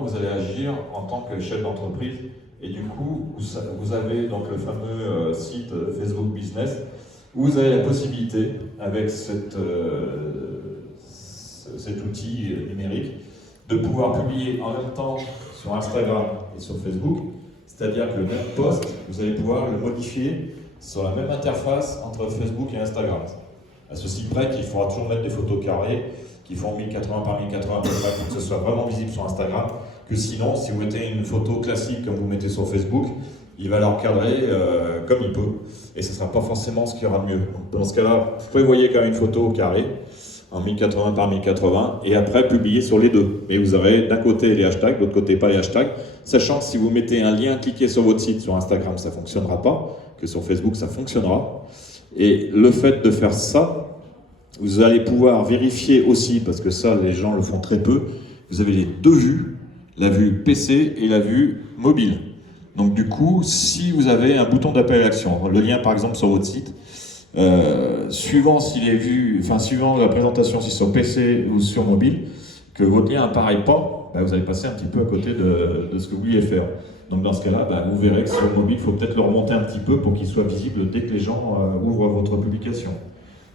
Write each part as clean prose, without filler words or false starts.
maintenant, vous allez agir en tant que chef d'entreprise. Et du coup, vous avez donc le fameux site Facebook Business où vous avez la possibilité, avec cet outil numérique, de pouvoir publier en même temps sur Instagram et sur Facebook. C'est-à-dire que le même post, vous allez pouvoir le modifier sur la même interface entre Facebook et Instagram. À ceci près qu'il faudra toujours mettre des photos carrées qui font 1080 par 1080 pour que ce soit vraiment visible sur Instagram, que sinon, si vous mettez une photo classique comme vous mettez sur Facebook, il va l'encadrer comme il peut, et ce ne sera pas forcément ce qu'il y aura de mieux. Donc, dans ce cas-là, vous prévoyez quand même une photo carrée, en 1080 par 1080, et après publier sur les deux. Mais vous aurez d'un côté les hashtags, de l'autre côté pas les hashtags, sachant que si vous mettez un lien cliqué sur votre site sur Instagram, ça ne fonctionnera pas, que sur Facebook, ça fonctionnera. Et le fait de faire ça, vous allez pouvoir vérifier aussi, parce que ça, les gens le font très peu, vous avez les deux vues, la vue PC et la vue mobile. Donc du coup, si vous avez un bouton d'appel à l'action, le lien par exemple sur votre site, suivant s'il est vu, enfin suivant la présentation, si c'est sur PC ou sur mobile, que votre lien n'apparaît pas, vous allez passer un petit peu à côté de ce que vous vouliez faire. Donc dans ce cas-là, vous verrez que sur le mobile, il faut peut-être le remonter un petit peu pour qu'il soit visible dès que les gens ouvrent votre publication.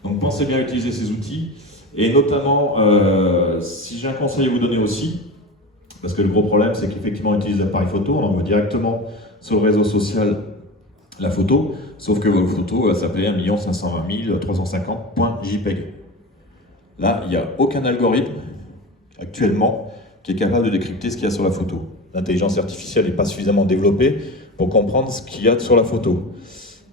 Donc pensez bien à utiliser ces outils, et notamment, si j'ai un conseil à vous donner aussi, parce que le gros problème, c'est qu'effectivement, on utilise l'appareil photo, on envoie directement sur le réseau social la photo, sauf que votre photo s'appelait 1 520 350.jpg. Là, il n'y a aucun algorithme actuellement qui est capable de décrypter ce qu'il y a sur la photo. L'intelligence artificielle n'est pas suffisamment développée pour comprendre ce qu'il y a sur la photo.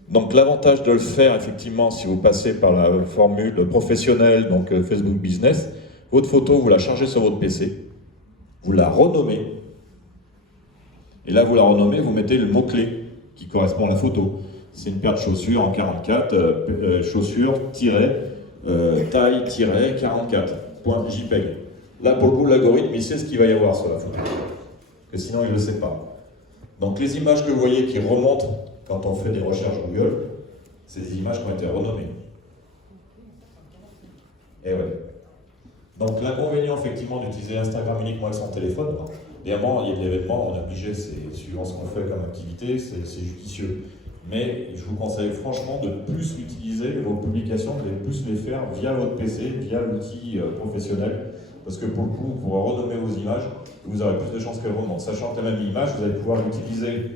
Donc l'avantage de le faire, effectivement, si vous passez par la formule professionnelle, donc Facebook Business, votre photo, vous la chargez sur votre PC, vous la renommez, et là vous la renommez, vous mettez le mot-clé qui correspond à la photo. C'est une paire de chaussures en 44, chaussures-taille-44.jpg. Là, pour le coup, l'algorithme, il sait ce qu'il va y avoir sur la photo, que sinon il ne le sait pas. Donc les images que vous voyez qui remontent quand on fait des recherches Google, c'est des images qui ont été renommées. Et ouais. Donc l'inconvénient effectivement d'utiliser Instagram uniquement avec son téléphone, évidemment il y a de l'événement, on est obligé, c'est suivant ce qu'on fait comme activité, c'est judicieux. Mais je vous conseille franchement de plus utiliser vos publications, de plus les faire via votre PC, via l'outil professionnel, parce que pour le coup, vous pourrez renommer vos images, vous aurez plus de chances qu'elles remontent. Sachant que la même image, vous allez pouvoir l'utiliser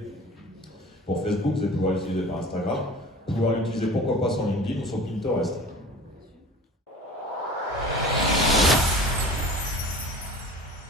pour Facebook, vous allez pouvoir l'utiliser par Instagram, pouvoir l'utiliser pourquoi pas sur LinkedIn ou sur Pinterest.